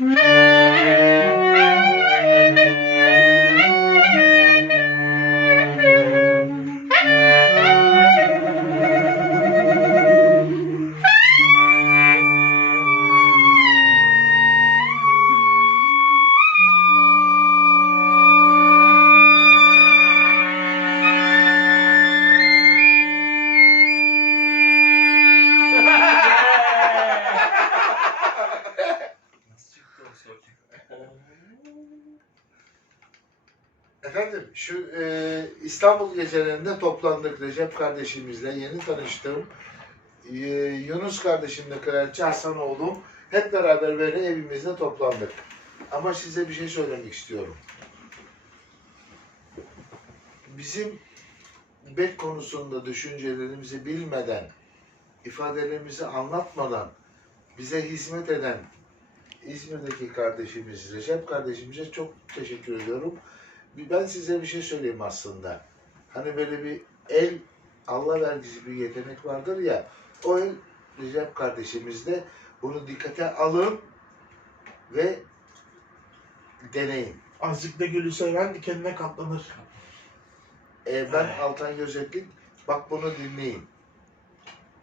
Música Efendim şu e, İstanbul gecelerinde toplandık Recep kardeşimizle yeni tanıştım. E, Yunus kardeşimle Kraliçe Hasanoğlu hep beraber böyle evimizde toplandık. Ama size bir şey söylemek istiyorum. Bizim bek konusunda düşüncelerimizi bilmeden, ifadelerimizi anlatmadan bize hizmet eden İzmir'deki kardeşimiz Recep kardeşimize çok teşekkür ediyorum. Ben size bir şey söyleyeyim aslında. Hani böyle bir el Allah vergisi bir yetenek vardır ya. O el Recep kardeşimizde bunu dikkate alın ve deneyin. Azıcık da gülü seven dikenine katlanır. Ee, ben Altan Gözetlik bak bunu dinleyin.